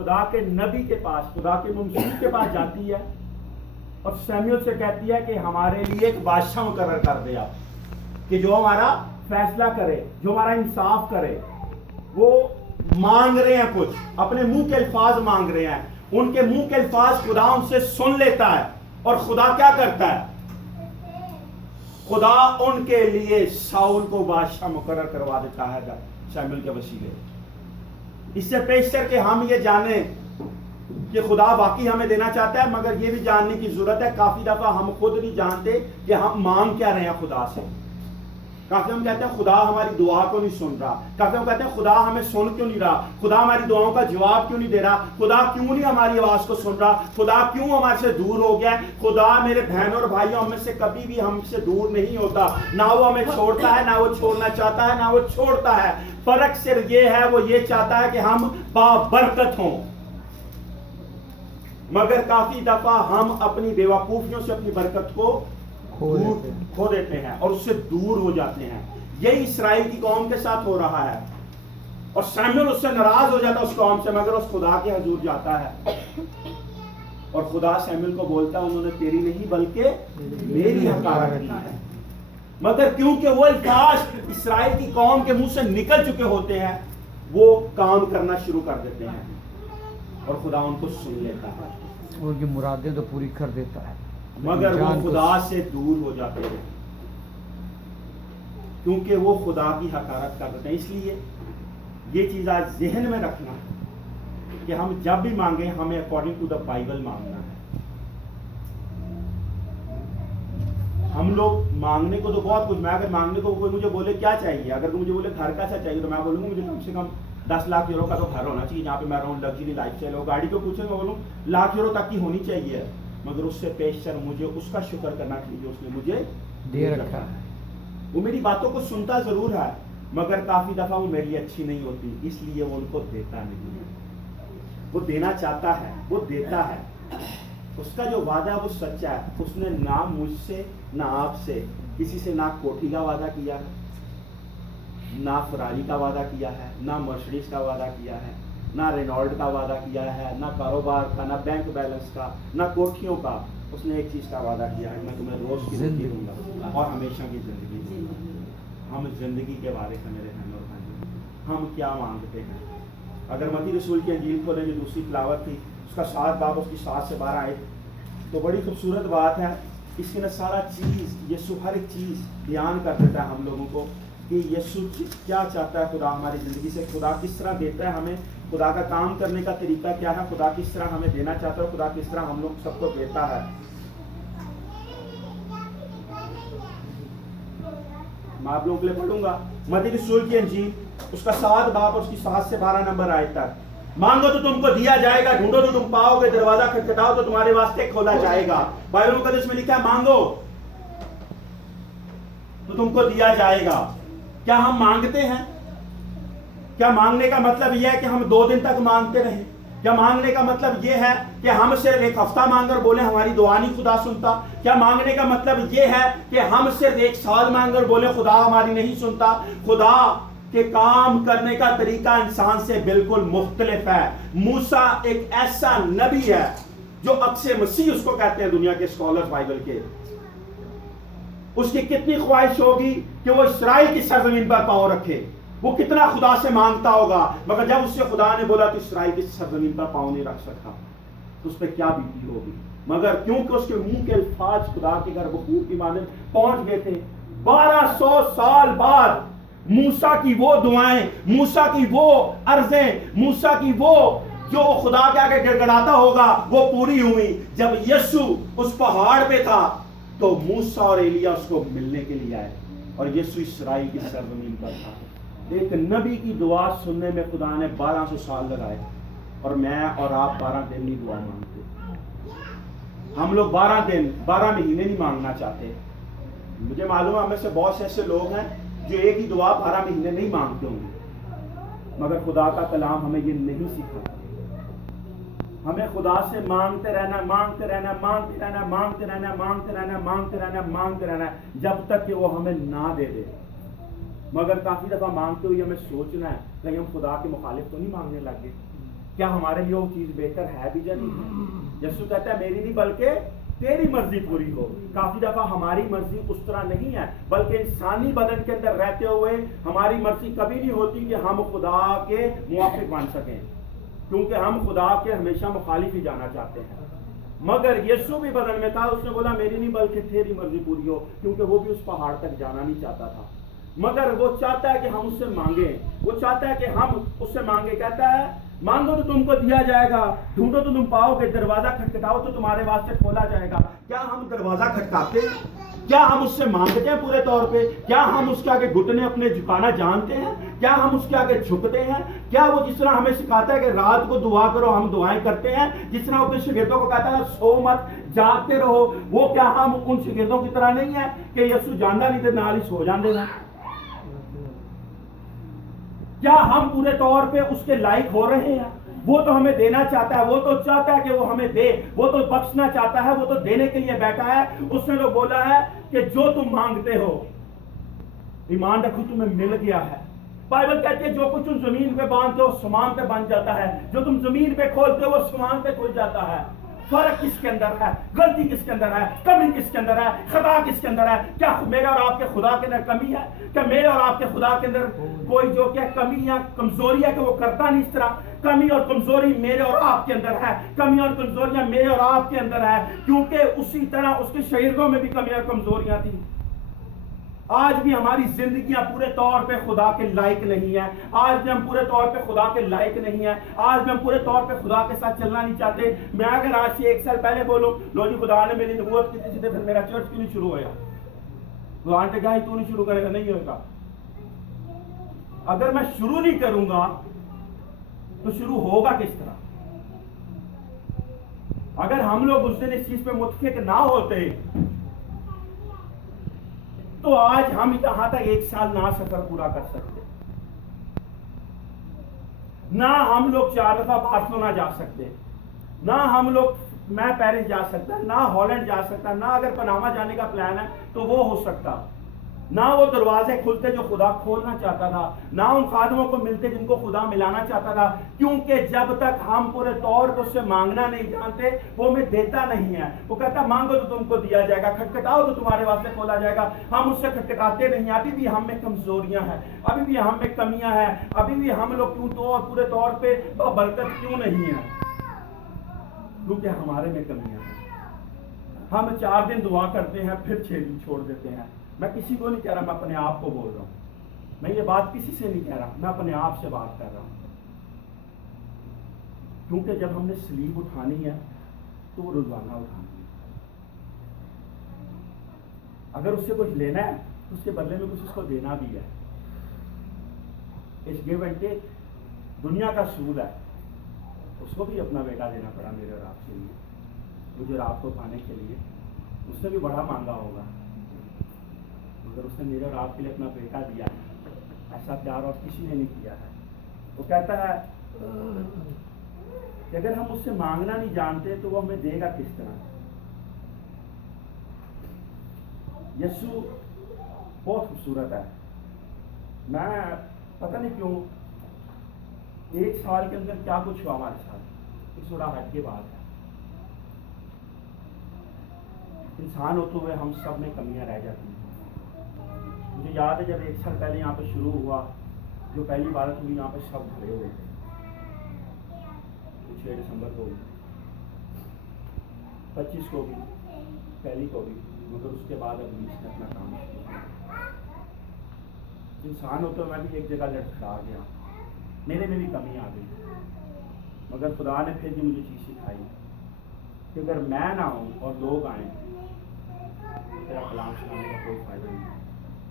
خدا کے نبی کے پاس، خدا کے ممسوح کے پاس جاتی ہے اور سیموئیل سے کہتی ہے کہ ہمارے لیے ایک بادشاہ مقرر کر دے آپ، کہ جو ہمارا فیصلہ کرے، جو ہمارا انصاف کرے۔ وہ مانگ رہے ہیں کچھ، اپنے منہ کے الفاظ مانگ رہے ہیں، ان کے منہ کے الفاظ خدا ان سے سن لیتا ہے، اور خدا کیا کرتا ہے؟ خدا ان کے لیے ساؤل کو بادشاہ مقرر کروا دیتا ہے سیموئیل کے وسیلے۔ اس سے پیش کر کے ہم یہ جانیں کہ خدا واقعی ہمیں دینا چاہتا ہے، مگر یہ بھی جاننے کی ضرورت ہے کافی دفعہ ہم خود نہیں جانتے کہ ہم مانگ کیا رہے ہیں خدا سے۔ کافی ہم کہتے ہیں خدا ہماری دعا کو نہیں سن رہا، کافی ہم کہتے ہیں خدا ہمیں سن کیوں نہیں رہا، خدا ہماری دعاؤں کا جواب کیوں نہیں دے رہا، خدا کیوں نہیں ہماری آواز کو سن رہا، خدا کیوں ہمارے سے دور ہو گیا ہے۔ خدا میرے بہنوں اور بھائیوں ہم میں سے کبھی بھی ہم سے دور نہیں ہوتا، نہ وہ ہمیں چھوڑتا ہے، نہ وہ چھوڑنا چاہتا ہے، نہ وہ چھوڑتا ہے۔ فرق صرف یہ ہے، وہ یہ چاہتا ہے کہ ہم بابرکت ہوں، مگر کافی دفعہ ہم اپنی بے وقوفیوں سے اپنی برکت کو کھو دیتے ہیں اور اس سے دور ہو جاتے ہیں۔ یہی اسرائیل کی قوم کے ساتھ ہو رہا ہے، اور سیموئیل اس سے ناراض ہو جاتا ہے اس قوم سے، مگر اس خدا کے حضور جاتا ہے اور خدا سیموئیل کو بولتا ہے انہوں نے تیری نہیں بلکہ میری حقارت کی ہے۔ مگر کیونکہ وہ الفاظ اسرائیل کی قوم کے منہ سے نکل چکے ہوتے ہیں، وہ کام کرنا شروع کر دیتے ہیں اور خدا ان کو سن لیتا ہے، ان کی مرادیں تو پوری کر دیتا ہے، مگر وہ خدا سے دور ہو جاتے ہیں کیونکہ وہ خدا کی حقارت کرتے ہیں۔ اس لیے یہ چیز آج ذہن میں رکھنا کہ ہم جب بھی مانگیں ہمیں اکارڈنگ ٹو دا بائبل مانگنا ہے۔ ہم لوگ مانگنے کو تو بہت کچھ، میں اگر مانگنے کو کوئی مجھے بولے کیا چاہیے، اگر کوئی مجھے بولے گھر کیسا چاہیے، تو میں بولوں گا مجھے کم سے کم 10 لاکھ یورو کا تو گھر ہونا چاہیے جہاں پہ میں رہوں، لگژری لائف اسٹائل ہو۔ گاڑی کو پوچھیں گے بولوں لاکھ یورو تک کی ہونی چاہیے، مگر اس سے پیشتر مجھے اس کا شکر کرنا چاہیے جو اس نے مجھے دے رکھا ہے۔ وہ میری باتوں کو سنتا ضرور ہے، مگر کافی دفعہ وہ میری اچھی نہیں ہوتی، اس لیے وہ ان کو دیتا نہیں ہے۔ وہ دینا چاہتا ہے، وہ دیتا ہے، اس کا جو وعدہ ہے وہ سچا ہے۔ اس نے نہ مجھ سے نہ آپ سے کسی سے نہ کوٹھی کا وعدہ کیا ہے، نہ فراری کا وعدہ کیا ہے، نہ مرسڈیز کا وعدہ کیا ہے، نہ رینالڈ کا وعدہ کیا ہے، نہ کاروبار کا، نہ بینک بیلنس کا، نہ کوٹھیوں کا۔ اس نے ایک چیز کا وعدہ کیا ہے، میں تمہیں روز کی زندگی دوں گا اور ہمیشہ کی زندگی دوں گا۔ ہم زندگی کے وارث ہیں میرے بہنوں اور بھائیوں۔ ہم کیا مانگتے ہیں؟ اگر متی رسول کی انجیل کھولیں جو دوسری تلاوت تھی، اس کا 7 باب اس کی 7 سے 12 آئے، تو بڑی خوبصورت بات ہے۔ اس کے نا سارا چیز یسوع ہر ایک چیز بیان کر دیتا ہے ہم لوگوں کو کہ یسوع کیا چاہتا ہے خدا ہماری زندگی سے، خدا کس طرح دیتا ہے ہمیں، خدا کا کام کرنے کا طریقہ کیا ہے، خدا کس طرح ہمیں دینا چاہتا ہے، خدا کس طرح ہم لوگ سب کو دیتا ہے۔ میں آپ لوگوں کے لیے پڑھوں گا متی رسول کی انجیل اس کا 7 باب اور اس کی 7 سے 12 نمبر آیت تک۔ مانگو تو تم کو دیا جائے گا، ڈھونڈو تو تم پاؤ گے، دروازہ کھٹکھٹاؤ تو تمہارے واسطے کھولا جائے گا۔ بائبل مقدس میں لکھا ہے مانگو تو تم کو دیا جائے گا۔ کیا ہم مانگتے ہیں؟ کیا مانگنے کا مطلب یہ ہے کہ ہم 2 دن تک مانگتے رہیں؟ کیا مانگنے کا مطلب یہ ہے کہ ہم صرف ایک ہفتہ مانگ کر بولیں ہماری دعا نہیں خدا سنتا؟ کیا مانگنے کا مطلب یہ ہے کہ ہم صرف 1 سال مانگ کر بولیں خدا ہماری نہیں سنتا؟ خدا کے کام کرنے کا طریقہ انسان سے بالکل مختلف ہے۔ موسیٰ ایک ایسا نبی ہے جو عکس مسیح اس کو کہتے ہیں دنیا کے اسکالر بائبل کے۔ اس کی کتنی خواہش ہوگی کہ وہ اسرائیل کی سرزمین پر پاؤں رکھے، وہ کتنا خدا سے مانگتا ہوگا، مگر جب اس سے خدا نے بولا تو اسرائیل کی سرزمین پر پاؤں نہیں رکھ سکتا، تو اس پہ کیا بیتی ہوگی۔ مگر کیونکہ اس کے منہ کے الفاظ خدا کے گھر بخور کی مانند پہنچ گئے تھے، 1200 سال بعد موسیٰ کی وہ دعائیں، موسیٰ کی وہ عرضیں، موسیٰ کی وہ جو خدا کے آگے گڑگڑاتا ہوگا وہ پوری ہوئی۔ جب یسوع اس پہاڑ پہ تھا تو موسیٰ اور ایلیا اس کو ملنے کے لیے آئے، اور یسوع اسرائیل کی سرزمین پر تھا۔ ایک نبی کی دعا سننے میں خدا نے 1200 سال لگائے، اور میں اور آپ 12 دن نہیں دعا مانگتے۔ ہم لوگ 12 دن 12 مہینے نہیں مانگنا چاہتے۔ مجھے معلوم ہے ہم میں سے بہت سے ایسے لوگ ہیں جو ایک ہی دعا 12 مہینے نہیں مانگتے ہوں گے، مگر خدا کا کلام ہمیں یہ نہیں سکھاتا۔ ہمیں خدا سے مانگتے رہنا، مانگتے رہنا، مانگتے رہنا، مانگتے رہنا، مانگتے رہنا، مانگتے رہنا، مانگتے رہنا، جب تک کہ وہ ہمیں نہ دے دے۔ مگر کافی دفعہ مانگتے ہوئے ہمیں سوچنا ہے کہیں ہم خدا کے مخالف تو نہیں مانگنے لگ گئے، کیا ہمارے لیے وہ چیز بہتر ہے بھی یا نہیں ہے؟ یسوع کہتا ہے میری نہیں بلکہ تیری مرضی پوری ہو. کافی دفعہ ہماری مرضی اس طرح نہیں ہے، بلکہ انسانی بدن کے اندر رہتے ہوئے ہماری مرضی کبھی نہیں ہوتی کہ ہم خدا کے موافق بن سکیں، کیونکہ ہم خدا کے ہمیشہ مخالف ہی جانا چاہتے ہیں. مگر یسوع بھی بدن میں تھا، اس نے بولا میری نہیں بلکہ تیری مرضی پوری ہو، کیونکہ وہ بھی اس پہاڑ تک جانا نہیں چاہتا تھا. مگر وہ چاہتا ہے کہ ہم اس سے مانگیں، وہ چاہتا ہے کہ ہم اس سے مانگیں. کہتا ہے مانگو تو تم کو دیا جائے گا، ڈھونڈو تو تم پاؤ گے، دروازہ کھٹکھٹاؤ تو تمہارے واسطے کھولا جائے گا. کیا ہم دروازہ کھٹکھٹاتے ہیں؟ کیا ہم اس سے مانگتے ہیں پورے طور پہ؟ کیا ہم اس کے آگے گھٹنے اپنے جھکانا جانتے ہیں؟ کیا ہم اس کے آگے جھکتے ہیں؟ کیا وہ جس طرح ہمیں سکھاتا ہے کہ رات کو دعا کرو، ہم دعائیں کرتے ہیں؟ جس طرح اپنے شاگردوں کو کہتا ہے سو مت، جاگتے رہو، وہ کیا ہم ان شاگردوں کی طرح نہیں ہیں کہ یسوع جاندا نہیں تے نال ہی سو جاندے ہیں؟ کیا ہم پورے طور پہ اس کے لائق ہو رہے ہیں؟ وہ تو ہمیں دینا چاہتا ہے، وہ تو چاہتا ہے کہ وہ ہمیں دے، وہ تو بخشنا چاہتا ہے، وہ تو دینے کے لیے بیٹھا ہے. اس نے تو بولا ہے کہ جو تم مانگتے ہو ایمان رکھو تمہیں مل گیا ہے. بائبل کہتی ہے جو کچھ تم زمین پہ باندھتے ہو سمان پہ بن جاتا ہے، جو تم زمین پہ کھولتے ہو وہ سمان پہ کھل جاتا ہے. فرق کس کے اندر ہے؟ غلطی کس کے اندر ہے؟ کمی کس کے اندر ہے؟ خطا کس کے اندر ہے؟ کیا میرے اور آپ کے خدا کے اندر کمی ہے؟ کیا میرے اور آپ کے خدا کے اندر کوئی جو کیا کمی یا کمزوری ہے کہ وہ کرتا نہیں اس طرح؟ کمی اور کمزوری میرے اور آپ کے اندر ہے، کمی اور کمزوریاں میرے اور آپ کے اندر ہے، کیونکہ اسی طرح اس کے شاگردوں میں بھی کمی اور کمزوریاں تھیں. آج بھی ہماری زندگیاں پورے طور پہ خدا کے لائق نہیں ہیں، آج بھی ہم پورے طور پہ خدا کے لائق نہیں ہیں، آج بھی ہم پورے طور پہ خدا کے ساتھ چلنا نہیں چاہتے. میں اگر آج سے 1 سال پہلے بولوں لو جی خدا نے میری نبوت کی تھی، پھر میرا چرچ کیوں نہیں شروع ہوا؟ خدا نے کہا تو نہیں شروع کرے گا، نہیں ہوگا. اگر میں شروع نہیں کروں گا تو شروع ہوگا کس طرح؟ اگر ہم لوگ اس دن اس چیز پہ متفق نہ ہوتے تو آج ہم یہاں تک 1 سال نہ سفر پورا کر سکتے، نہ ہم لوگ 4 دفعہ بارسلونا جا سکتے، نہ ہم لوگ میں پیرس جا سکتا، نہ ہالینڈ جا سکتا، نہ اگر پناما جانے کا پلان ہے تو وہ ہو سکتا، نہ وہ دروازے کھلتے جو خدا کھولنا چاہتا تھا، نہ ان خادموں کو ملتے جن کو خدا ملانا چاہتا تھا. کیونکہ جب تک ہم پورے طور پر اس سے مانگنا نہیں جانتے وہ ہمیں دیتا نہیں ہے. وہ کہتا مانگو تو تم کو دیا جائے گا، کھٹکھٹاؤ تو تمہارے واسطے کھولا جائے گا. ہم اس سے کھٹکھٹاتے نہیں ہیں. ابھی بھی ہم میں کمزوریاں ہیں، ابھی بھی ہم میں کمیاں ہیں، ابھی بھی ہم لوگ کیوں تو اور پورے طور پہ برکت کیوں نہیں ہے؟ کیونکہ ہمارے میں کمیاں ہیں. ہم 4 دن دعا کرتے ہیں پھر 6 دن چھوڑ دیتے ہیں. میں کسی کو نہیں کہہ رہا، میں اپنے آپ کو بول رہا ہوں. میں یہ بات کسی سے نہیں کہہ رہا، میں اپنے آپ سے بات کر رہا ہوں. کیونکہ جب ہم نے سلیب اٹھانی ہے تو وہ روزانہ اٹھانی ہے. اگر اس سے کچھ لینا ہے تو اس کے بدلے میں کچھ اس کو دینا بھی ہے. اس گیو اینڈ ٹیک دنیا کا سود ہے. اس کو بھی اپنا بیٹا دینا پڑا میرے اور آپ کے لیے، مجھے اور آپ کو پانے کے لیے. اس نے بھی بڑا مانگا ہوگا، مگر اس نے میرے اور آپ کے لیے اپنا بیٹا دیا ہے. ایسا پیار اور کسی نے نہیں کیا ہے. وہ کہتا ہے کہ اگر ہم اس سے مانگنا نہیں جانتے تو وہ ہمیں دے گا کس طرح؟ یسوع بہت خوبصورت ہے. میں پتہ نہیں کیوں 1 سال کے اندر کیا کچھ ہوا ہمارے ساتھ، اس تھوڑا ہٹ کے بات ہے. انسان ہوتے ہوئے ہم سب میں کمیاں رہ جاتی ہیں. مجھے یاد ہے جب 1 سال پہلے یہاں پہ شروع ہوا، جو پہلی عبادت ہوئی یہاں پہ سب بھرے ہوئے تھے. 6 دسمبر کو بھی، 25 کو بھی، پہلی کو بھی، مگر اس کے بعد اب 20 نے اپنا کام شروع کیا. انسان ہوتے ہوئے میں بھی ایک جگہ لڑکھڑا گیا، میرے میں بھی کمی آ گئی. مگر خدا نے پھر بھی مجھے چیز سکھائی کہ اگر میں نہ ہوں اور لوگ آئیں تو تیرا کلام سنانے کا کوئی فائدہ نہیں.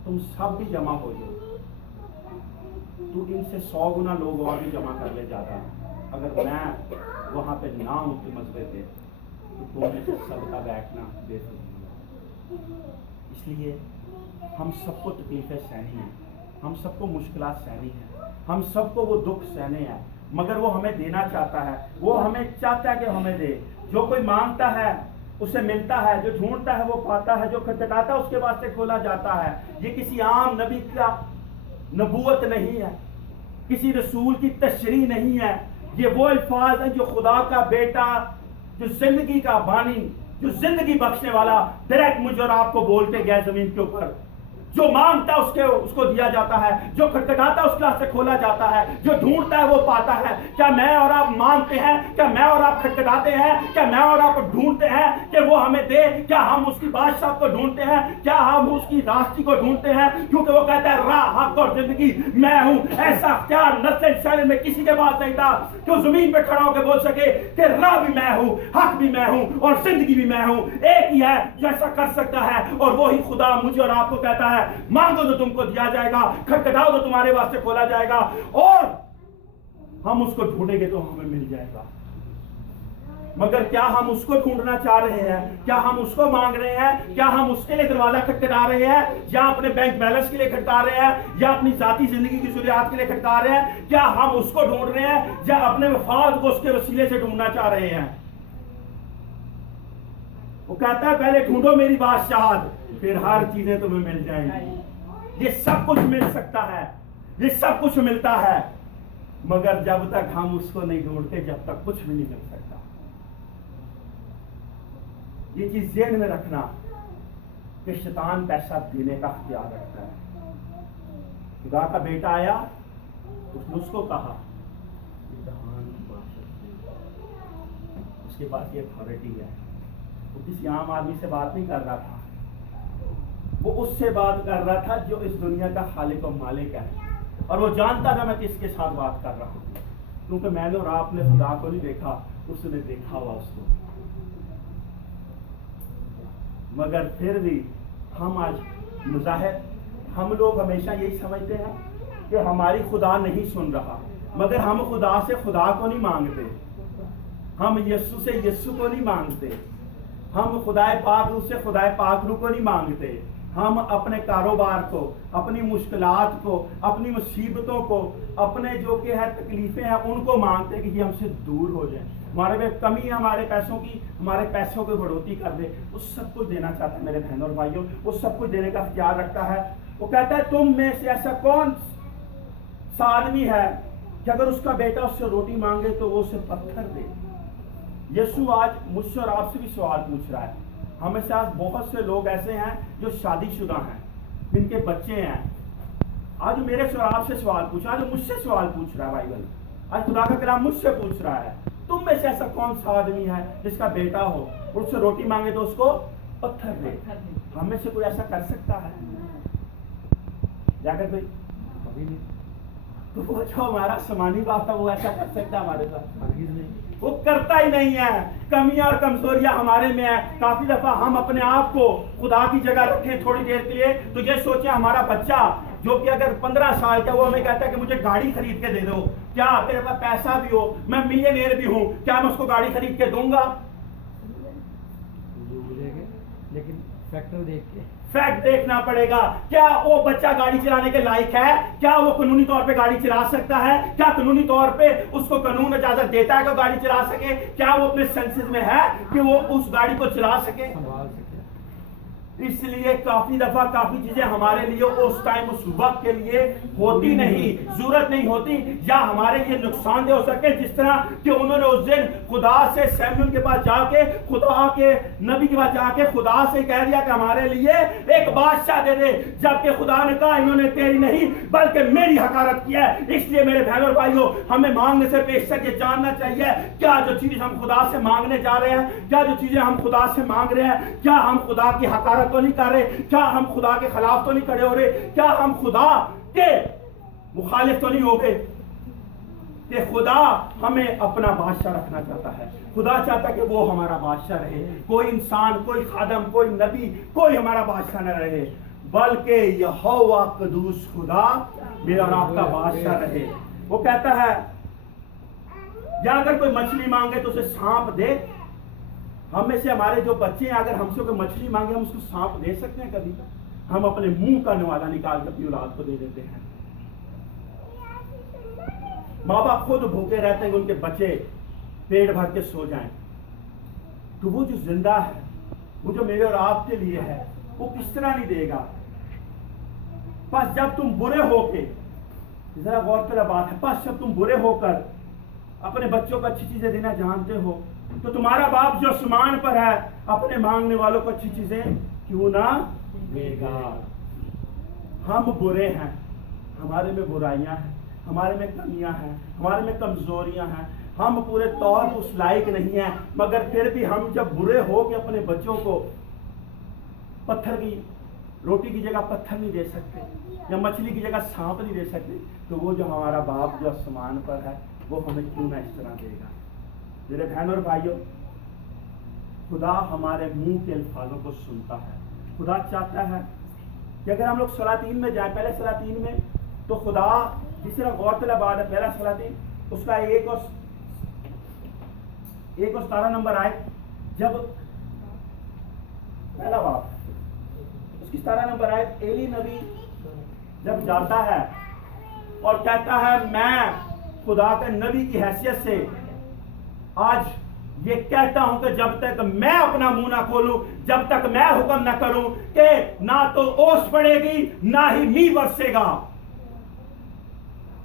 تم سب بھی جمع ہو جاؤ، تو ان سے 100 گنا لوگ اور بھی جمع کر لے جاتا. اگر میں وہاں پہ نہ ہوں کہ مذہبے پہ تو تم سے سب کا بیٹھنا بے فضول ہے. اس لیے ہم سب کو تکلیفیں سہنی ہیں، ہم سب کو مشکلات سہنی ہیں، ہم سب کو وہ دکھ سہنے ہیں. مگر وہ ہمیں دینا چاہتا ہے، وہ ہمیں چاہتا ہے کہ ہمیں دے. جو کوئی مانگتا ہے اسے ملتا ہے، جو ڈھونڈتا ہے وہ پاتا ہے، جو کھٹکھٹاتا ہے اس کے واسطے کھولا جاتا ہے. یہ کسی عام نبی کا نبوت نہیں ہے، کسی رسول کی تشریح نہیں ہے، یہ وہ الفاظ ہیں جو خدا کا بیٹا، جو زندگی کا بانی، جو زندگی بخشنے والا ڈائریکٹ مجھے اور آپ کو بولتے گیا زمین کے اوپر. جو مانگتا ہے اس کو دیا جاتا ہے، جو کھٹکھٹاتا ہے اس کے ہاتھ سے کھولا جاتا ہے، جو ڈھونڈتا ہے وہ پاتا ہے. کیا میں اور آپ مانگتے ہیں؟ کیا میں اور آپ کھٹکھٹاتے ہیں؟ کیا میں اور آپ ڈھونڈتے ہیں کہ وہ ہمیں دے؟ کیا ہم اس کی بادشاہ کو ڈھونڈتے ہیں؟ کیا ہم اس کی راستی کو ڈھونڈتے ہیں؟ کیونکہ وہ کہتا ہے راہ، حق اور زندگی میں ہوں. ایسا اختیار نسل شہر میں کسی کے پاس نہیں تھا کہ وہ زمین پہ کھڑا ہو کے بول سکے کہ راہ بھی میں ہوں، حق بھی میں ہوں اور زندگی بھی میں ہوں. ایک ہی ہے جو ایسا کر سکتا ہے، اور وہی خدا مجھے اور آپ کو کہتا ہے مانگو تو تم کو دیا جائے گا، کھٹکھٹاؤ تو تمہارے واسطے کھولا جائے گا، اور ہم اس کو ڈھونڈیں گے تو ہمیں مل جائے گا. مگر کیا ہم اس کو ڈھونڈنا چاہ رہے ہیں؟ کیا ہم اس کو مانگ رہے ہیں؟ کیا ہم اس کے لیے دروازہ کھٹکھٹا رہے ہیں، یا اپنے بینک بیلنس کے لیے کھٹکھٹا رہے ہیں، یا اپنی ذاتی زندگی کی ضروریات کے لیے کھٹکھٹا رہے ہیں؟ کیا ہم اس کو ڈھونڈ رہے ہیں، یا اپنے مفاد کو اس کے وسیلے سے ڈھونڈنا چاہ رہے ہیں؟ وہ کہتا ہے پہلے ڈھونڈو میری بادشاہت، پھر ہر چیزیں تمہیں مل جائیں گی. یہ سب کچھ مل سکتا ہے، یہ سب کچھ ملتا ہے، مگر جب تک ہم اس کو نہیں ڈھونڈتے جب تک کچھ بھی نہیں مل سکتا. یہ چیز ذہن میں رکھنا کہ شیطان پیسہ دینے کا اختیار رکھتا ہے. خدا کا بیٹا آیا، اس نے اس کو کہا اس کے پاس یہ اتھارٹی ہے. وہ کسی عام آدمی سے بات نہیں کر رہا تھا، وہ اس سے بات کر رہا تھا جو اس دنیا کا خالق و مالک ہے. اور وہ جانتا تھا میں کس کے ساتھ بات کر رہا ہوں، کیونکہ میں نے اور آپ نے خدا کو نہیں دیکھا، اس نے دیکھا ہوا اس کو. مگر پھر بھی ہم آج مظاہر، ہم لوگ ہمیشہ یہی سمجھتے ہیں کہ ہماری خدا نہیں سن رہا، مگر ہم خدا سے خدا کو نہیں مانگتے، ہم یسوع سے یسوع کو نہیں مانگتے، ہم خدا پاک روح سے خدا پاک روح کو نہیں مانگتے. ہم اپنے کاروبار کو، اپنی مشکلات کو، اپنی مصیبتوں کو، اپنے جو کہ ہے تکلیفیں ہیں ان کو مانگتے کہ یہ ہم سے دور ہو جائیں. ہمارے میں کمی ہے، ہمارے پیسوں کی، ہمارے پیسوں کی بڑھوتری کر دے. وہ سب کچھ دینا چاہتا ہے میرے بہنوں اور بھائیوں، وہ سب کچھ دینے کا اختیار رکھتا ہے. وہ کہتا ہے تم میں سے ایسا کون سا آدمی ہے کہ اگر اس کا بیٹا اس سے روٹی مانگے تو وہ اسے پتھر دے. یسوع آج مجھ سے اور آپ سے بھی سوال پوچھ رہا ہے. ہمیں سے آج بہت سے لوگ ایسے ہیں جو شادی شدہ ہیں، جن کے بچے ہیں. آج میرے سے اور آپ سے سوال پوچھا، آج مجھ سے سوال پوچھ رہا ہے. بائبل آج خدا کا کلام مجھ سے پوچھ رہا ہے تم میں سے ایسا کون سا آدمی ہے جس کا بیٹا ہو اور اس سے روٹی مانگے تو اس کو پتھر دے؟ ہم میں سے کوئی ایسا کر سکتا ہے؟ جاگر بھائی کبھی نہیں. تو وہ جو ہمارا سمانی باپ تھا وہ ایسا کر سکتا ہے ہمارے ساتھ؟ ہرگز نہیں. وہ کرتا ہی نہیں ہے. کمیاں اور کمزوریاں ہمارے میں ہیں. کافی دفعہ ہم اپنے آپ کو خدا کی جگہ رکھیں تھوڑی دیر کے لیے تو یہ سوچیں ہمارا بچہ جو کہ اگر 15 سال کا وہ ہمیں کہتا ہے کہ مجھے گاڑی خرید کے دے دو، کیا میرے پاس پیسہ بھی ہو، میں ملینئر بھی ہوں، کیا میں اس کو گاڑی خرید کے دوں گا؟ لیکن فیکٹر دیکھ کے فیکٹ دیکھنا پڑے گا. کیا وہ بچہ گاڑی چلانے کے لائق ہے؟ کیا وہ قانونی طور پہ گاڑی چلا سکتا ہے؟ کیا قانونی طور پہ اس کو قانون اجازت دیتا ہے کہ وہ گاڑی چلا سکے؟ کیا وہ اپنے سینسز میں ہے کہ وہ اس گاڑی کو چلا سکے؟ سنبھال سکے. اس لیے کافی دفعہ کافی چیزیں ہمارے لیے اس ٹائم اس وقت کے لیے ہوتی نہیں، ضرورت نہیں ہوتی، یا ہمارے لیے نقصان دہ ہو سکے. جس طرح کہ انہوں نے اس دن خدا سے سیموئیل کے پاس جا کے، خدا کے نبی کے پاس جا کے خدا سے کہہ دیا کہ ہمارے لیے ایک بادشاہ دے دے، جبکہ خدا نے کہا انہوں نے تیری نہیں بلکہ میری حقارت کی ہے. اس لیے میرے بہنوں اور بھائیوں ہمیں مانگنے سے پیشتر یہ جاننا چاہیے کیا جو چیز ہم خدا سے مانگنے جا رہے ہیں، کیا جو چیزیں ہم خدا سے مانگ رہے ہیں، کیا ہم خدا کی حقارت تو نہیں کر رہے، کیا ہم خدا کے خلاف تو نہیں کھڑے ہو رہے، کیا ہم خدا کے مخالف تو نہیں ہو گئے؟ کہ خدا ہمیں اپنا بادشاہ رکھنا چاہتا ہے. خدا چاہتا ہے کہ وہ ہمارا بادشاہ رہے. کوئی انسان، کوئی خادم، کوئی نبی، کوئی ہمارا بادشاہ نہ رہے، بلکہ یہوہ قدوس خدا میرا اور آپ کا بادشاہ رہے. وہ کہتا ہے یا اگر کوئی مچھلی مانگے تو اسے سانپ دے. ہم میں سے ہمارے جو بچے ہیں اگر ہم سے کوئی مچھلی مانگے ہم اس کو سانپ دے سکتے ہیں؟ کبھی ہم اپنے منہ کا نوالا نکال کر اپنی اولاد کو دے دیتے ہیں. ماں باپ خود بھوکے رہتے ہیں کہ ان کے بچے پیٹ بھر کے سو جائیں، تو وہ جو زندہ ہے، وہ جو میرے اور آپ کے لیے ہے، وہ کس طرح نہیں دے گا؟ بس جب تم برے ہو کے، ذرا غور کرو بات ہے، بس جب تم برے ہو کر اپنے بچوں کو اچھی چیزیں دینا جانتے ہو تو تمہارا باپ جو آسمان پر ہے اپنے مانگنے والوں کو اچھی چیزیں کیوں نہ دے گا؟ ہم برے ہیں، ہمارے میں برائیاں ہیں، ہمارے میں کمیاں ہیں، ہمارے میں کمزوریاں ہیں، ہم پورے طور پر اس لائق نہیں ہیں، مگر پھر بھی ہم جب برے ہو کے اپنے بچوں کو پتھر کی روٹی کی جگہ پتھر نہیں دے سکتے یا مچھلی کی جگہ سانپ نہیں دے سکتے، تو وہ جو ہمارا باپ جو آسمان پر ہے وہ ہمیں کیوں نہ اس طرح دے گا؟ میرے بہن اور بھائیوں، خدا ہمارے منہ کے الفاظوں کو سنتا ہے۔ خدا چاہتا ہے کہ اگر ہم لوگ سلاطین میں جائیں، پہلے سلاطین میں، تو خدا جس طرح غور طلب بات ہے، پہلا سلاطین اس کا 1 اور 17 نمبر آئے، جب پہلا باب اس کی 17 نمبر آئے، ایلی نبی جب جاتا ہے اور کہتا ہے میں خدا کے نبی کی حیثیت سے آج یہ کہتا ہوں کہ جب تک میں اپنا منہ نہ کھولوں، جب تک میں حکم نہ کروں کہ نہ تو اوس پڑے گی نہ ہی میਂਹ برسے گا۔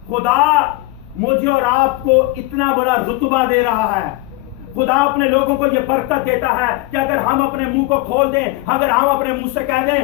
خدا مجھے اور آپ کو اتنا بڑا رتبہ دے رہا ہے، خدا اپنے لوگوں کو یہ برکت دیتا ہے کہ اگر ہم اپنے منہ کو کھول دیں، اگر ہم اپنے منہ سے کہہ دیں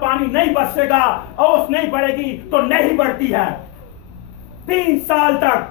پانی نہیں برسے گا، اوس نہیں پڑے گی، تو نہیں بڑھتی ہے۔ 3 سال تک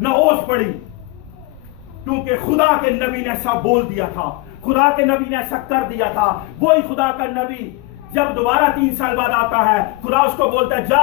نہ اوس پڑی، کیونکہ خدا کے نبی نے ایسا بول دیا تھا، خدا کے نبی نے ایسا کر دیا تھا۔ وہی خدا کا نبی جب دوبارہ 3 سال بعد آتا ہے، خدا اس کو بولتا ہے جا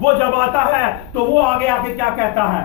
وہ جب آتا ہے تو وہ آگے آگے کیا کہتا ہے؟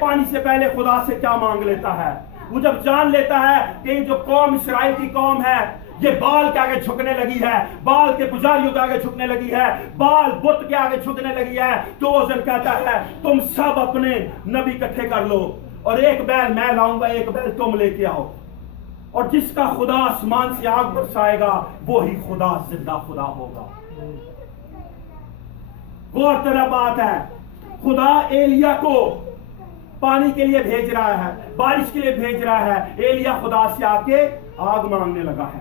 پانی سے پہلے خدا سے کیا مانگ لیتا ہے؟ وہ جب جان لیتا ہے کہ یہ جو قوم اسرائیل کی قوم ہے یہ بال کے آگے جھکنے لگی ہے، بال کے پجاریوں کے آگے جھکنے لگی ہے، بال بت کے آگے جھکنے لگی ہے، تو اس دن کہتا ہے تم سب اپنے نبی اکٹھے کر لو اور 1 بیل میں لاؤں گا، 1 بیل تم لے کے آؤ، اور جس کا خدا آسمان سے آگ برسائے گا وہی خدا زندہ خدا ہوگا۔ غور طرح بات ہے، خدا ایلیا کو پانی کے لیے بھیج رہا ہے، بارش کے لیے بھیج رہا ہے، ایلیا خدا سے آ کے آگ مانگنے لگا ہے،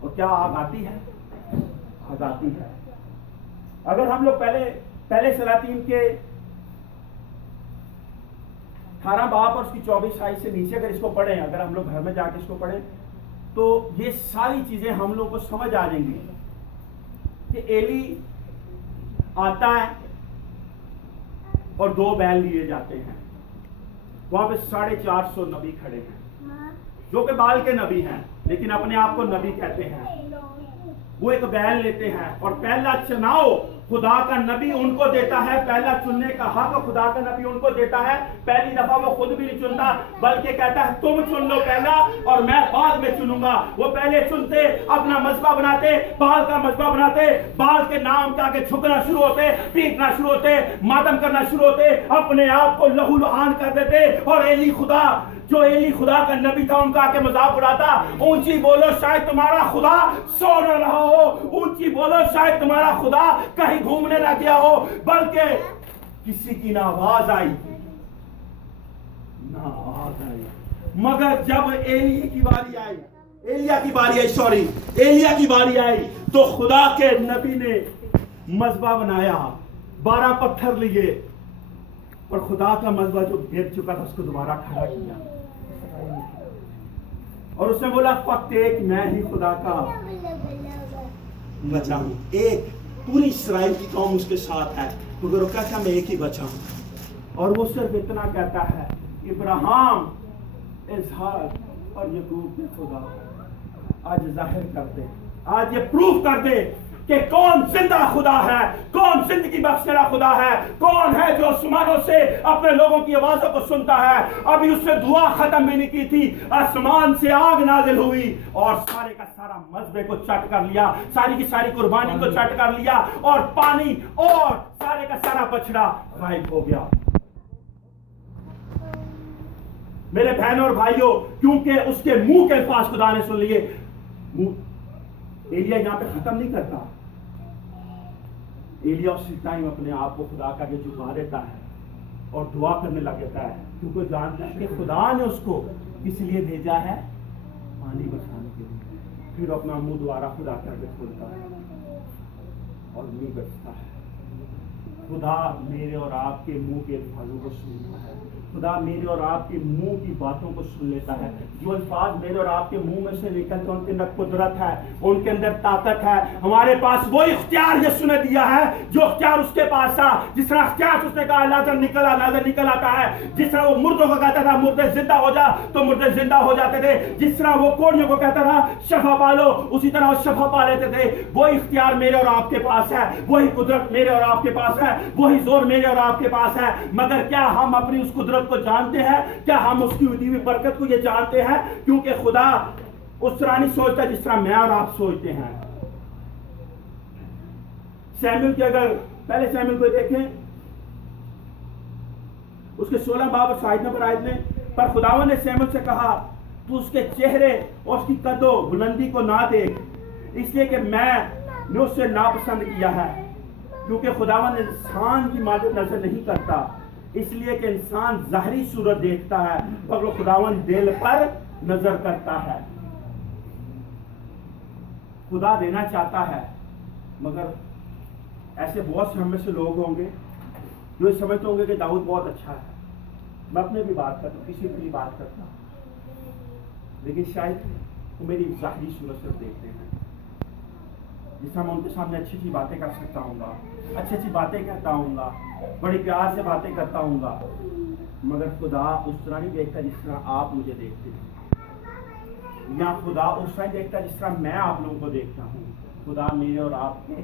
اور کیا آگ آتی ہے؟ آگ آتی ہے۔ اگر ہم لوگ پہلے سلاطین کے 18 باب اور اس کی 24 آیت سے نیچے اگر اس کو پڑھیں، اگر ہم لوگ گھر میں جا کے اس کو پڑھیں تو یہ ساری چیزیں ہم لوگ کو سمجھ آ جائیں گی کہ ایلی آتا ہے اور 2 بیل لیے جاتے ہیں، وہاں پہ 450 نبی کھڑے ہیں جو کہ بال کے نبی ہیں لیکن اپنے آپ کو نبی کہتے ہیں۔ وہ 1 بیل لیتے ہیں اور پہلا چناؤ خدا کا نبی ان کو دیتا ہے، پہلا چننے کا حق خدا کا نبی ان کو دیتا ہے۔ پہلی دفعہ وہ خود بھی نہیں چنتا بلکہ کہتا ہے تم چن لو پہلا اور میں بعد میں چنوں گا۔ وہ پہلے چنتے، اپنا مذبح بناتے، بال کا مذبح بناتے، بال کے نام کے آگے جھکنا شروع ہوتے، پیٹنا شروع ہوتے، ماتم کرنا شروع ہوتے، اپنے آپ کو لہو لہان کر دیتے، اور ایلی خدا کا نبی تھا ان کا آکے مذاق اڑاتا، اونچی بولو شاید تمہارا خدا سو نہ رہا ہو، اونچی بولو شاید تمہارا خدا کہیں گھومنے نہ گیا ہو، بلکہ کسی کی نہ آواز آئی مگر جب ایلیا کی باری آئی تو خدا کے نبی نے مذبح بنایا، 12 پتھر لیے اور خدا کا مذبح جو گر چکا تھا اس کو دوبارہ کھڑا کیا، اور اس نے بولا فقط ایک میں ہی خدا کا بچا ہوں، ایک پوری اسرائیل کی قوم اس کے ساتھ ہے مگر وہ کہتا میں ایک ہی بچا ہوں، اور وہ صرف اتنا کہتا ہے ابراہیم، اسحاق اور یعقوب کے خدا آج ظاہر کر دے، آج یہ پروف کر دے کہ کون زندہ خدا ہے، کون زندگی بخشنے والا خدا ہے، کون ہے جو آسمانوں سے اپنے لوگوں کی آوازوں کو سنتا ہے۔ ابھی اس سے دعا ختم بھی نہیں کی تھی، آسمان سے آگ نازل ہوئی اور سارے کا سارا مذبح کو چٹ کر لیا، ساری کی ساری قربانی کو چٹ کر لیا، اور پانی اور سارے کا سارا بچڑا غائب ہو گیا۔ میرے بہنوں اور بھائیوں، کیونکہ اس کے منہ کے الفاظ خدا نے سن لیے، ایلیا یہاں پہ ختم نہیں کرتا، ایلیا اسی ٹائم اپنے آپ کو خدا کا جھکا دیتا ہے اور دعا کرنے لگ جاتا ہے، کیونکہ جانتا ہے کہ خدا نے اس کو کس لیے بھیجا ہے، پانی برسانے کے لیے۔ پھر اپنا منہ دوبارہ خدا کر کے کھولتا ہے، اور منہ بچتا ہے. خدا میرے اور آپ کے منہ کے الفاظوں کو سنتا ہے. خدا میرے اور آپ کے منہ کی باتوں کو سن لیتا ہے. جو الفاظ میرے اور آپ کے منہ میں سے نکلتے ہیں ان کے اندر قدرت ہے, ان کے اندر طاقت ہے. ہمارے پاس وہ اختیار یسوع نے دیا ہے جو اختیار اس کے پاس تھا. جس طرح اختیار اس نے کہا لازر نکل آتا ہے. جس طرح وہ مردوں کو کہتا تھا مردے زندہ ہو جا تو مردے زندہ ہو جاتے تھے. جس طرح وہ کوڑیوں کو کہتا تھا شفا پالو اسی طرح وہ شفا پا لیتے تھے. وہی اختیار میرے اور آپ کے پاس ہے, وہی قدرت میرے اور آپ کے پاس ہے, وہی زور میرے اور آپ کے پاس ہے. مگر کیا ہم اپنی اس قدرت کو جانتے ہیں؟ کیا ہم اس کی دی ہوئی برکت کو یہ جانتے ہیں؟ کیونکہ خدا اس طرح نہیں سوچتا جس طرح میں اور آپ سوچتے ہیں. سیموئیل کے اگر پہلے سیموئیل کو دیکھیں اس کے 16 باب اور 7 نمبر آیت میں, پر خداوند نے سیموئیل سے کہا تو اس کے چہرے اور اس کی قد و بلندی کو نہ دیکھ, اس لیے کہ میں نے اس سے ناپسند کیا ہے. کیونکہ خداوند انسان کی مادت نظر نہیں کرتا, اس لیے کہ انسان ظاہری صورت دیکھتا ہے مگر خداوند دل پر نظر کرتا ہے. خدا دینا چاہتا ہے, مگر ایسے بہت سے ہم میں سے لوگ ہوں گے جو سمجھتے ہوں گے کہ داؤد بہت اچھا ہے. میں اپنے بھی بات کرتا ہوں, کسی کی بھی بات کرتا ہوں, لیکن شاید وہ میری ظاہری صورت سے دیکھتے ہیں. جس طرح میں ان کے سامنے اچھی اچھی باتیں کر سکتا ہوں گا, اچھی اچھی باتیں کہتا ہوں گا, بڑی پیار سے باتیں کرتا ہوں گا, مگر خدا اس طرح نہیں دیکھتا جس طرح آپ مجھے دیکھتے ہیں, یا خدا اس طرح دیکھتا جس طرح میں آپ لوگوں کو دیکھتا ہوں. خدا میرے اور آپ کے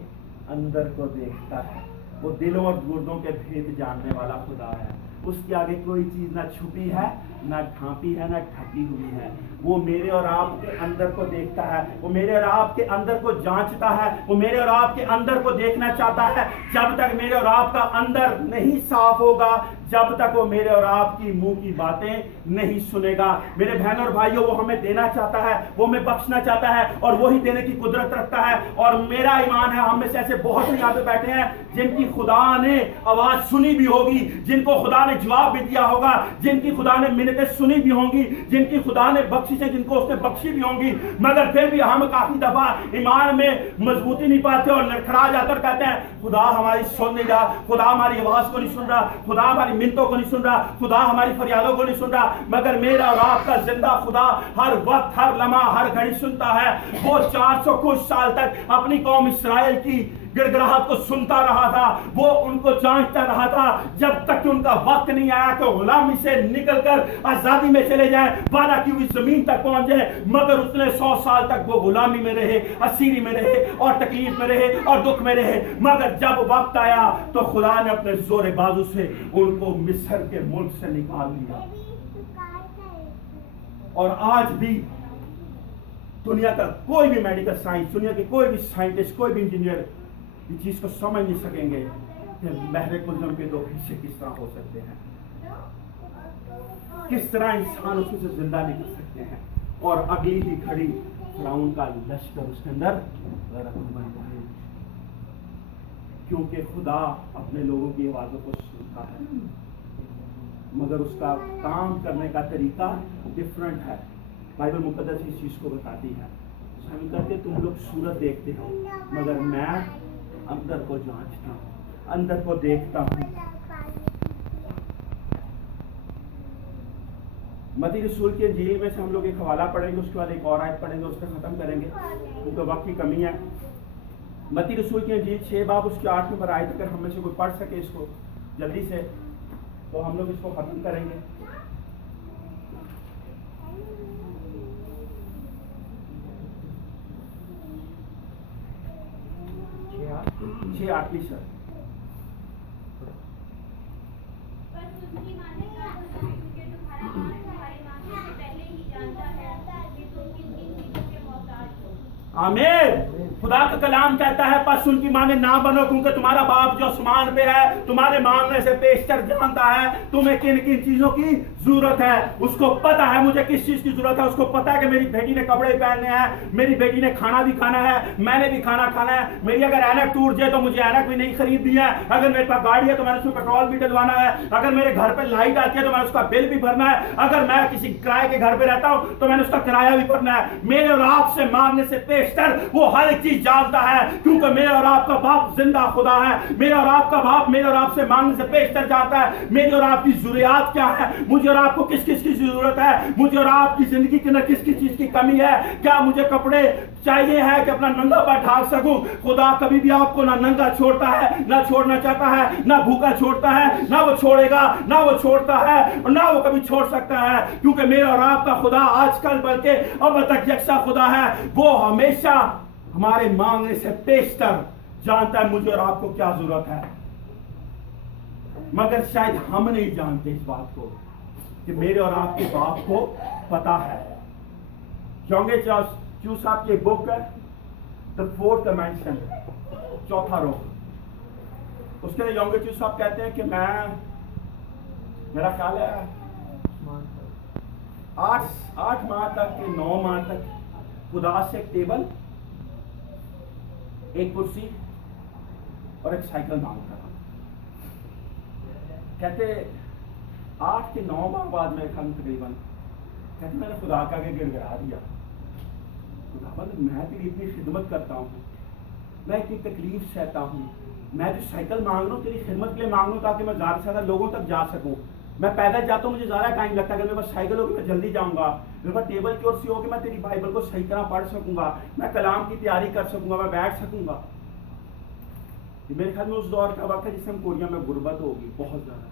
اندر کو دیکھتا ہے. وہ دلوں اور گردوں کے بھید جاننے والا خدا ہے. اس کے آگے کوئی چیز نہ چھپی ہے, نہ ڈھانپی ہے, نہ ڈھکی ہوئی ہے. وہ میرے اور آپ کے اندر کو دیکھتا ہے, وہ میرے اور آپ کے اندر کو جانچتا ہے, وہ میرے اور آپ کے اندر کو دیکھنا چاہتا ہے. جب تک میرے اور آپ کا اندر نہیں صاف ہوگا, جب تک وہ میرے اور آپ کی منہ کی باتیں نہیں سنے گا. میرے بہن اور بھائیوں, وہ ہمیں دینا چاہتا ہے, وہ ہمیں بخشنا چاہتا ہے, اور وہی دینے کی قدرت رکھتا ہے. اور میرا ایمان ہے ہم میں سے ایسے بہت سے یہاں پہ بیٹھے ہیں جن کی خدا نے آواز سنی بھی ہوگی, جن کو خدا نے جواب بھی دیا ہوگا, جن کی خدا نے منتیں سنی بھی ہوں گی, جن کی خدا نے بخشی جن کو اس نے بخشی بھی ہوں گی. مگر پھر بھی ہم کافی دفعہ ایمان میں مضبوطی نہیں پاتے اور لڑکھڑا جا کر کہتے ہیں خدا ہماری سن نہیں رہا, خدا ہماری آواز کو نہیں سن رہا, خدا ہماری منتوں کو نہیں سن رہا, خدا ہماری فریادوں کو نہیں سن رہا. مگر میرا اور آپ کا زندہ خدا ہر وقت, ہر لمحہ, ہر گھڑی سنتا ہے. وہ 400 کچھ سال تک اپنی قوم اسرائیل کی گڑگڑاہٹ کو سنتا رہا تھا, وہ ان کو جانچتا رہا تھا, جب تک کہ ان کا وقت نہیں آیا کہ غلامی سے نکل کر آزادی میں چلے جائیں, وعدہ کی ہوئی زمین تک پہنچ جائیں. مگر اتنے 100 سال تک وہ غلامی میں رہے, اسیری میں رہے, اور تکلیف میں رہے, اور دکھ میں رہے. مگر جب وقت آیا تو خدا نے اپنے زور بازو سے ان کو مصر کے ملک سے نکال دیا. اور آج بھی دنیا کا کوئی بھی میڈیکل سائنس, دنیا کے کوئی بھی سائنٹسٹ, کوئی بھی انجینئر اس چیز کو سمجھ نہیں سکیں گے کہ بحر کلزم کے 2 حصے کس طرح ہو سکتے ہیں, کس طرح انسان اس میں سے زندہ نکل سکتے ہیں, اور اگلی ہی گھڑی فرعون کا لشکر اس کے اندر غرق بن جائے. کیونکہ خدا اپنے لوگوں کی آوازوں کو سنتا ہے, مگر اس کا کام کرنے کا طریقہ ڈفرنٹ ہے. بائبل مقدس اس چیز کو بتاتی ہے. ہم کہتے تم لوگ صورت دیکھتے ہو, مگر میں اندر کو جانچتا ہوں, اندر کو دیکھتا ہوں. متی رسول کی انجیل میں سے ہم لوگ ایک حوالہ پڑھیں گے, اس کے بعد ایک اور آیت پڑھیں گے, اس پہ ختم کریں گے کیونکہ وقت کی کمی ہے. متی رسول کی انجیل 6 باب اس کے 8 نمبر آیت, اگر ہم میں سے کوئی پڑھ سکے اس کو جلدی سے تو ہم لوگ اس کو ختم کریں گے. چھ آٹھ سر. آمین. خدا کا کلام کہتا ہے پس ان کی مانند نہ بنو, کیونکہ تمہارا باپ جو آسمان پہ ہے تمہارے مانگنے سے بیشتر جانتا ہے تمہیں کن کن چیزوں کی ضرورت ہے. اس کو پتا ہے مجھے کس چیز کی ضرورت ہے. اس کو پتا ہے کہ میری بیٹی نے کپڑے پہننے ہیں, میری بیٹی نے کھانا بھی کھانا ہے, میں نے بھی کھانا کھانا ہے. میری اگر اینک ٹوٹ جائے تو مجھے اینک بھی نہیں خریدنی ہے. اگر میرے پاس گاڑی ہے تو میں نے اس میں پیٹرول بھی ڈلوانا ہے. اگر میرے گھر پہ لائٹ آتی ہے تو میں نے اس کا بل بھی بھرنا ہے. اگر میں کسی کرائے کے گھر پہ رہتا ہوں تو میں نے اس کا کرایہ بھی بھرنا ہے. میرے اور آپ سے مانگنے سے پیشتر وہ ہر ایک چیز جانتا ہے، کیونکہ میرا اور آپ کا باپ زندہ خدا ہے. میرا اور آپ کا باپ میرے اور آپ سے مانگنے سے پیشتر جانتا ہے میری اور آپ کی ضروریات کیا ہے، مجھے اور آپ کو کس کس کی ضرورت ہے، مجھے اور آپ کی زندگی کے اندر کس کس چیز کی کمی ہے. کیا مجھے کپڑے چاہیے ہے کہ اپنا ننگا پا ڈھانک سکوں؟ خدا کبھی بھی آپ کو نہ ننگا چھوڑتا ہے، نہ چھوڑنا چاہتا ہے، نہ بھوکا چھوڑتا ہے، نہ وہ چھوڑے گا، نہ وہ چھوڑتا ہے، اور نہ وہ کبھی چھوڑ سکتا ہے. کیونکہ میرا اور آپ کا خدا آج کل بلکہ اب تک یکساں خدا ہے. وہ ہمیشہ ہمارے مانگنے سے پیشتر جانتا ہے مجھے اور آپ کو کیا ضرورت ہے. مگر شاید ہم نہیں جانتے اس بات کو کہ میرے اور آپ کے باپ کو پتا ہے. یونگے چیو صاحب کی بک ہے The Fourth Dimension، چوتھا رخ. اس کے یونگے چیو صاحب کہتے ہیں کہ میرا خیال ہے 8 ماہ تک کہ 9 ماہ تک خدا سے ایک ٹیبل، ایک کرسی اور ایک سائیکل مانگتا رہا. کہتے 8 کے 9 ماہ بعد میں تقریباً کہتے میں نے خدا کا کے گڑگڑا دیا، خدا میں تیری اتنی خدمت کرتا ہوں، میں اتنی تکلیف سہتا ہوں، میں جو سائیکل مانگ رہا ہوں تیری خدمت کے لیے مانگ رہا ہوں تاکہ میں زیادہ سے زیادہ لوگوں تک جا سکوں. میں پیدل جاتا ہوں مجھے زیادہ ٹائم لگتا ہے، اگر میرے پاس سائیکل ہوگی میں جلدی جاؤں گا. میرے پاس ٹیبل کی کرسی ہوگی میں تیری بائبل کو صحیح طرح پڑھ سکوں گا، میں کلام کی تیاری کر سکوں گا، میں بیٹھ سکوں گا. یہ میرے خیال میں اس دور کا وقت ہے جس میں کوریا میں غربت ہوگی بہت زیادہ.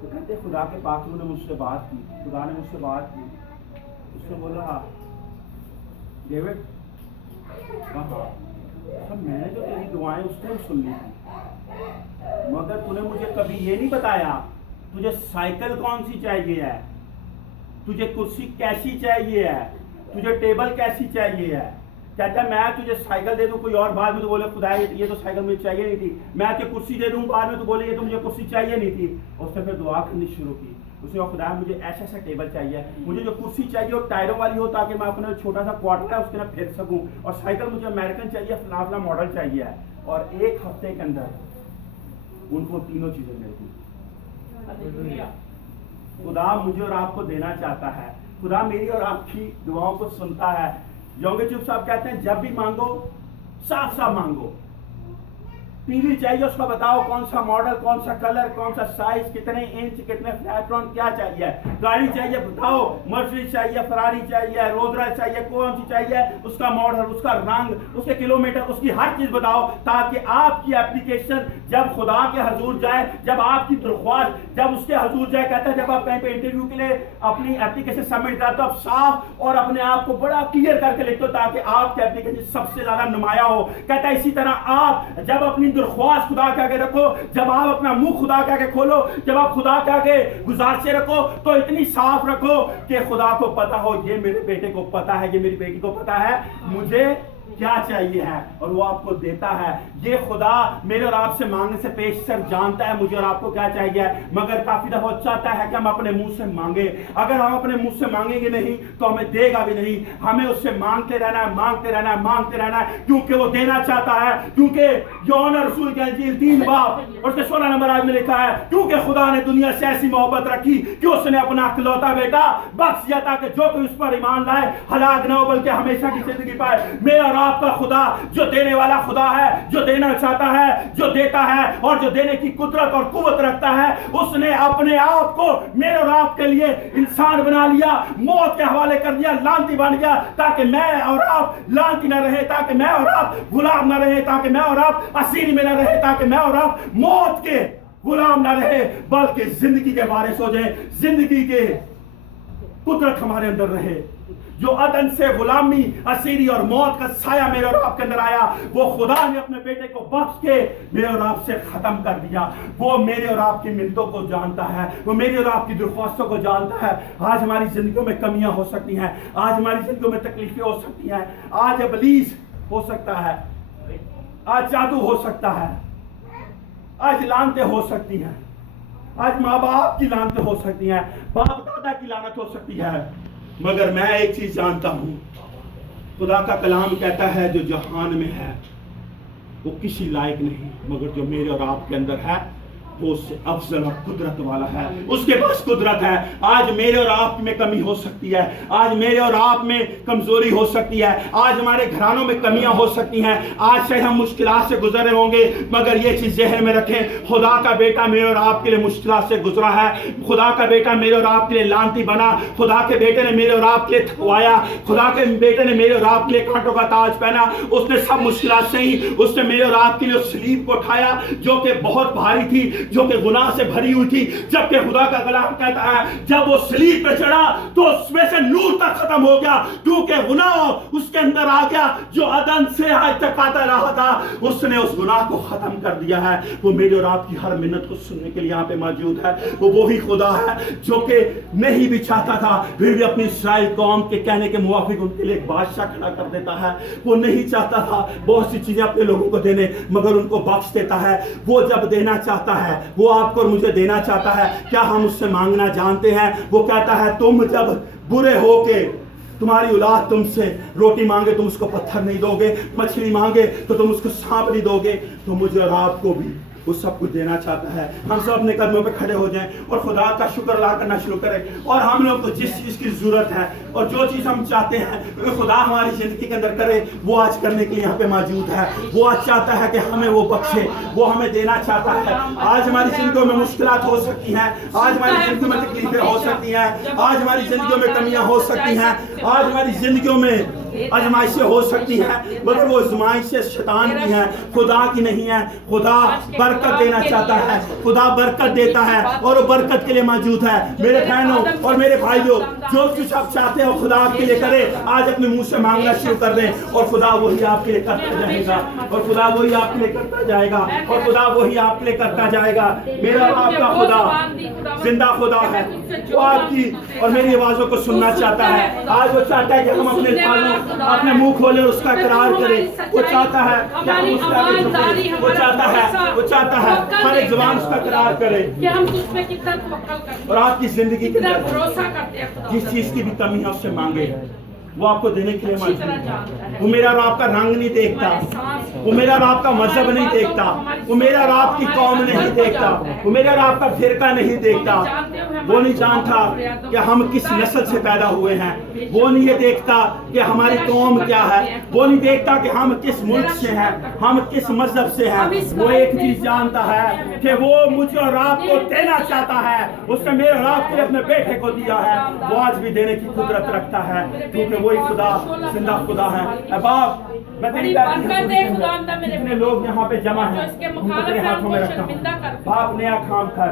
تو کہتے خدا کے پاکیوں نے مجھ سے بات کی، خدا نے مجھ سے بات کی. اس نے بولا ڈیوڈ میں نے جو تیری دعائیں اس ٹائم سن لی تھی، مگر تو نے مجھے کبھی یہ نہیں بتایا تجھے سائیکل کون سی چاہیے ہے، تجھے کرسی کیسی چاہیے ہے، تجھے ٹیبل کیسی چاہیے ہے. کہتا ہے میں تجھے سائیکل دے دوں کوئی اور بعد میں تو بولے خدا یہ تو سائیکل مجھے چاہیے نہیں تھی، میں تجھے کرسی دے دوں بعد میں تو بولے یہ تو مجھے کرسی چاہیے نہیں تھی. اس نے پھر دعا کرنی شروع کی. اس نے کہا خدا مجھے ایسا ایسا ٹیبل چاہیے، مجھے جو کرسی چاہیے وہ ٹائروں والی ہو تاکہ میں اپنا چھوٹا سا کوارٹر ہے اس کے اندر پھر سکوں، اور سائیکل مجھے امریکن چاہیے، فلاں فلاں ماڈل چاہیے. اور 1 ہفتے کے اندر ان کو تینوں چیزیں مل گئی. خدا مجھے اور آپ کو دینا چاہتا ہے، خدا میری اور آپ کی دعاؤں کو سنتا ہے. یونگے چیو صاحب کہتے ہیں جب بھی مانگو صاف صاف مانگو. ٹی وی چاہیے اس کا بتاؤ کون سا ماڈل، کون سا کلر، کون سا سائز، کتنے انچ، کتنے فلیٹرون، کیا چاہیے. گاڑی چاہیے بتاؤ، مرسڈیز چاہیے، فراری چاہیے، روز رائس چاہیے، کون سی چاہیے، اس کا ماڈل، اس کا رنگ، اس کے کلومیٹر، اس کی ہر چیز بتاؤ تاکہ آپ کی اپلیکیشن جب خدا کے حضور جائے، جب آپ کی درخواست جب اس کے حضور جائے، کہتا ہے جب آپ کہیں پہ انٹرویو کے لیے اپنی اپلیکیشن سبمٹ کرتے ہو آپ صاف اور اپنے آپ کو بڑا کلیئر کر کے لکھتے ہو تاکہ آپ کی اپلیکیشن سب سے زیادہ نمایاں ہو. کہتا ہے اسی طرح آپ جب اپنی درخواست خدا کے آگے رکھو، جب آپ اپنا منہ خدا کے آگے کھولو، جب آپ خدا کے آگے گزارشیں رکھو تو اتنی صاف رکھو کہ خدا کو پتا ہو یہ میرے بیٹے کو پتا ہے، یہ میری بیٹی کو پتا ہے مجھے کیا چاہیے ہے، اور وہ آپ کو دیتا ہے. یہ خدا میرے اور آپ سے مانگنے سے پیشتر جانتا ہے مجھے اور آپ کو کیا چاہیے، مگر کافی دفعہ چاہتا ہے کہ ہم اپنے منہ سے مانگیں. اگر ہم اپنے منہ سے مانگیں گے نہیں تو ہمیں دے گا بھی نہیں. ہمیں اس سے مانگتے رہنا ہے، مانگتے رہنا ہے، مانگتے رہنا ہے، کیونکہ وہ دینا چاہتا ہے. کیونکہ یوحنا رسول کی انجیل 3 باب اس کے 16 نمبر آیت میں لکھا ہے کیونکہ خدا نے دنیا سے ایسی محبت رکھی کہ اس نے اپنا اکلوتا بیٹا بخش دیا تاکہ جو کوئی اس پر ایمان لائے ہلاک نہ ہو بلکہ ہمیشہ کی زندگی پائے. میرا اور آپ کا خدا جو دینے والا خدا ہے، جو دینا چاہتا ہے، جو دیتا ہے اور جو دینے کی قدرت اور قوت رکھتا ہے، اس نے اپنے آپ کو میرے اور آپ کے لیے انسان بنا لیا، موت کے حوالے کر دیا، لعنتی بن گیا تاکہ میں اور آپ لعنتی نہ رہے، تاکہ میں اور آپ غلام نہ رہے، تاکہ میں اور آپ اسیری میں نہ رہے، تاکہ میں اور آپ موت کے غلام نہ رہے بلکہ زندگی کے وارث ہو جائیں، زندگی کے قدرت ہمارے اندر رہے. جو عدن سے غلامی، اسیری اور موت کا سایہ میرے اور آپ کے اندر آیا، وہ خدا نے اپنے بیٹے کو بخش کے میرے اور آپ سے ختم کر دیا. وہ میرے اور آپ کی منتوں کو جانتا ہے، وہ میرے اور آپ کی درخواستوں کو جانتا ہے. آج ہماری زندگیوں میں کمیاں ہو سکتی ہیں، آج ہماری زندگیوں میں تکلیفیں ہو سکتی ہیں، آج ابلیس ہو سکتا ہے، آج جادو ہو سکتا ہے، آج لعنتیں ہو سکتی ہیں، آج ماں باپ کی لعنتیں ہو سکتی ہیں، باپ دادا کی لعنت ہو سکتی ہے. مگر میں ایک چیز جانتا ہوں، خدا کا کلام کہتا ہے جو جہان میں ہے وہ کسی لائق نہیں، مگر جو میرے اور آپ کے اندر ہے وہ اس سے افضل اور قدرت والا ہے. اس کے پاس قدرت ہے. آج میرے اور آپ میں کمی ہو سکتی ہے, آج میرے اور آپ میں کمزوری ہو سکتی ہے, آج ہمارے گھرانوں میں کمیاں ہو سکتی ہیں, آج شاید ہم مشکلات سے گزر رہے ہوں گے, مگر یہ چیز ذہن میں رکھیں, خدا کا بیٹا میرے اور آپ کے لیے مشکلات سے گزرا ہے. خدا کا بیٹا میرے اور آپ کے لیے لعنتی بنا. خدا کے بیٹے نے میرے اور آپ کے لیے تھکوایا. خدا کے بیٹے نے میرے اور آپ کے لیے کانٹوں کا تاج پہنا. اس نے سب مشکلات سہی. اس نے میرے اور آپ کے لیے اس سلیب کو اٹھایا جو کہ بہت بھاری تھی, جو کہ گناہ سے بھری ہوئی تھی. جبکہ خدا کا کلام کہتا ہے جب وہ سلیب پہ چڑھا تو اس میں سے نور تک ختم ہو گیا, کیونکہ گناہ اس کے اندر آ گیا جو عدن سے آج تک آتا رہا تھا. اس نے اس گناہ کو ختم کر دیا ہے. وہ میرے اور آپ کی ہر منت کو سننے کے لیے یہاں پہ موجود ہے. وہ وہی خدا ہے جو کہ نہیں بھی چاہتا تھا پھر بھی اپنی اسرائیل قوم کے کہنے کے موافق ان کے لیے ایک بادشاہ کھڑا کر دیتا ہے. وہ نہیں چاہتا تھا بہت سی چیزیں اپنے لوگوں کو دینے, مگر ان کو بخش دیتا ہے. وہ جب دینا چاہتا ہے, وہ آپ کو اور مجھے دینا چاہتا ہے, کیا ہم اس سے مانگنا جانتے ہیں؟ وہ کہتا ہے تم جب برے ہو کے تمہاری اولاد تم سے روٹی مانگے تم اس کو پتھر نہیں دو گے, مچھلی مانگے تو تم اس کو سانپ نہیں دو گے, تو مجھے اور آپ کو بھی وہ سب کچھ دینا چاہتا ہے. ہم سب اپنے قدموں پہ کھڑے ہو جائیں اور خدا کا شکر ادا کرنا شروع کریں, اور ہم لوگ کو جس چیز کی ضرورت ہے اور جو چیز ہم چاہتے ہیں خدا ہماری زندگی کے اندر کرے, وہ آج کرنے کے لیے یہاں پہ موجود ہے. وہ آج چاہتا ہے کہ ہمیں وہ بخشے, وہ ہمیں دینا چاہتا ہے. آج ہماری زندگیوں میں مشکلات ہو سکتی ہیں, آج ہماری زندگیوں میں تکلیفیں ہو سکتی ہیں, آج ہماری زندگیوں میں کمیاں ہو سکتی ہیں, آج ہماری زندگیوں میں آزمائشیں ہو سکتی ہیں, مگر وہ آزمائشیں شیطان کی ہیں, خدا کی نہیں ہے. خدا برکت دینا چاہتا ہے, خدا برکت دیتا ہے اور وہ برکت کے لیے موجود ہے. میرے بہنوں اور میرے بھائیوں, جو کچھ آپ چاہتے ہو خدا آپ کے لیے کرے, آج اپنے منہ سے مانگنا شروع کر دیں اور خدا وہی آپ کے لیے کرتا جائے گا, اور خدا وہی آپ کے لیے کرتا جائے گا, اور خدا وہی آپ کے لیے کرتا جائے گا. میرا آپ کا خدا زندہ خدا ہے. وہ آپ کی اور میری آوازوں کو سننا چاہتا ہے. آج وہ چاہتا ہے کہ ہم اپنے الفاظوں اپنے منہ کھولے اور اس کا اقرار کریں. وہ چاہتا ہے کہ ہم اس کا وہ چاہتا ہے ہر ایک زبان اس کا اقرار کرے کہ ہم اس پہ کتنا توکل کرتے ہیں اور آپ کی زندگی کے کتنا اندر بھروسہ کرتے ہیں خدا جس چیز کی بھی کمی ہے اس سے مانگے, وہ آپ کو دینے کے لیے موجود ہے. وہ میرا اور آپ کا رنگ نہیں دیکھتا, وہ میرا اور آپ کا مذہب نہیں دیکھتا, وہ میرا اور آپ کی قوم نہیں دیکھتا, وہ میرا اور آپ کا فرقہ نہیں دیکھتا. وہ نہیں جانتا کہ ہم کس نسل سے پیدا ہوئے ہیں, وہ نہیں یہ دیکھتا کہ ہماری قوم کیا ہے, وہ نہیں دیکھتا کہ ہم کس ملک سے ہیں, ہم کس مذہب سے ہیں. وہ ایک چیز جانتا ہے کہ وہ مجھے اور آپ کو دینا چاہتا ہے. اس نے میرے اور آپ کے لیے اپنے بیٹے کو دیا ہے. وہ آج بھی دینے کی قدرت رکھتا ہے, کیونکہ وہی خدا زندہ خدا ہے. اے باپ, میں تیری جتنے لوگ یہاں پہ جمع ہیں ان کو تیرے ہاتھوں میں رکھتا ہوں. باپ نیا کام کر,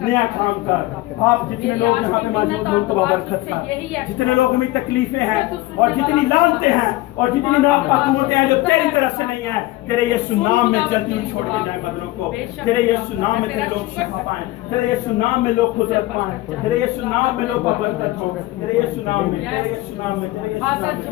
نیا کام کر. باپ جتنے لوگ یہاں پہ موجود ہیں ان کو برکت کر. جتنے لوگ ہمیں تکلیفیں ہیں اور جتنی لعنتیں ہیں اور جتنی ناپاکیزگیاں ہیں جو تیری طرف سے نہیں ہیں, تیرے یسوع نام میں جلدی چھوڑ کے جائیں بدلوں کو. تیرے یسوع نام میں تیرے لوگ شفا پائیں, تیرے یسوع نام میں لوگ قدرت پائیں, تیرے یسوع نام میں لوگ برکت ہو, تیرے یسوع نام میں, تیرے یسوع نام میں, تیرے یسوع نام میں.